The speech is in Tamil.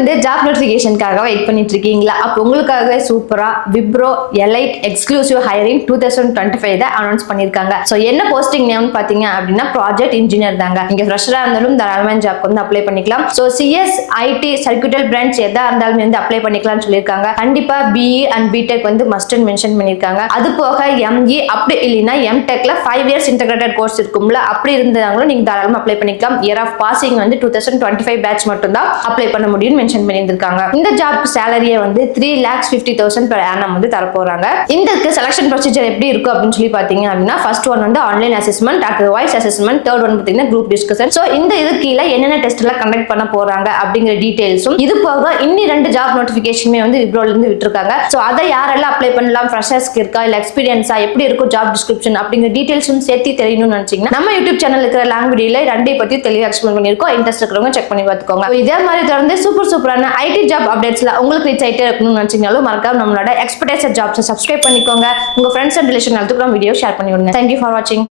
வந்து ஜாப் நோட்டிஃபிகேஷனுக்காக வெயிட் பண்ணிட்டு இருக்கீங்களா? அப்போ உங்களுக்காகவே சூப்பரா விப்ரோ எலைட் எக்ஸ்க்ளூசிவ் ஹையரிங் 2025 தான் அனௌன்ஸ் பண்ணிருக்காங்க. சோ என்ன போஸ்டிங் நேம் பாத்தீங்க அப்படின்னா ப்ராஜெக்ட் இன்ஜினியர் தாங்க. நீங்க ஃப்ரெஷரா இருந்தாலும் தாராளமா ஜாப்க்கு வந்து அப்ளை பண்ணிக்கலாம். சோ சிஎஸ் ஐடி சர்க்யூட்டல் பிரான்ச் எதா இருந்தாலும் வந்து அப்ளை பண்ணிக்கலாம்னு சொல்லியிருக்காங்க. கண்டிப்பா பிஇ அண்ட் பிடெக் வந்து மஸ்ட் மென்ஷன் பண்ணிருக்காங்க. அது போக எம்இ அப்படி இல்லைன்னா எம்டெக்ல 5 இயர்ஸ் இன்டகிரேட்டட் கோர்ஸ் இருக்கும்ல, அப்படி இருந்தாங்களும் நீங்க தாராளமா அப்ளை பண்ணிக்கலாம். இயர் ஆஃப் பாசிங் வந்து 2025 பேட்ச் மட்டும் தான் அப்ளை பண்ண முடியும் மென்ஷன் பண்ணியிருக்காங்க. இந்த ஜாப்க்கு சேலரியை வந்து 3,50,000 per annum வந்து தர போறாங்க. இதுக்கு செலக்ஷன் ப்ரொசீஜர் எப்படி இருக்கும் அப்படின்னு சொல்லி பாத்தீங்க அப்படின்னா ஃபர்ஸ்ட் ஒன் வந்து ஆன்லைன் அசஸ்மெண்ட், அடுத்து வாய்ஸ் அசஸ்மெண்ட், தேர்ட் ஒன் பாத்தீங்கன்னா குரூப் டிஸ்கஷன். சோ இந்த இது கீழே என்னென்ன டெஸ்ட் எல்லாம் கண்டக்ட் பண்ண போறாங்க அப்படிங்கிற டீடைல்ஸும் இது போக இன்னி 2 ஜாப் நோட்டிபிகேஷனுமே வந்து விப்ரோல இருந்து விட்டுருக்காங்க. சோ அதை யாரெல்லாம் அப்ளை பண்ணலாம், ஃப்ரெஷர்ஸ்க்கு இருக்கா இல்ல எக்ஸ்பீரியன்ஸா, எப்படி இருக்கும் ஜாப் டிஸ்கிரிப்ஷன் அப்படிங்கிற டீடைல்ஸும் சேர்த்து தெரியணும்னு நினைச்சீங்கன்னா நம்ம யூடியூப் சேனல் இருக்கிற லாங்குவேஜ்ல 2 பத்தி தெளிவா எக்ஸ்பிளைன் பண்ணிருக்கோம். இன்ட்ரெஸ்ட் இருக்கிறவங்க செக் பண்ணி பார்த்துக்கோங்க. இதே மாதிரி தொடர்ந்து சூப்பரான ஐடி ஜாப் அப்டேட்ஸ்ல உங்களுக்கு ரீச் ஆயிட்டே இருக்கணும்னு நினைச்சீங்கனாலும் மறக்காம நம்மளோட எக்ஸ்பர்டைசர் ஜாப்ஸ் சப்ஸ்கிரைப் பண்ணிக்கோங்க. உங்க ஃப்ரெண்ட்ஸ் அண்ட் ரிலேஷன் எல்லாத்துக்கும் வீடியோ ஷேர் பண்ணி விடுங்க. Thank you for watching.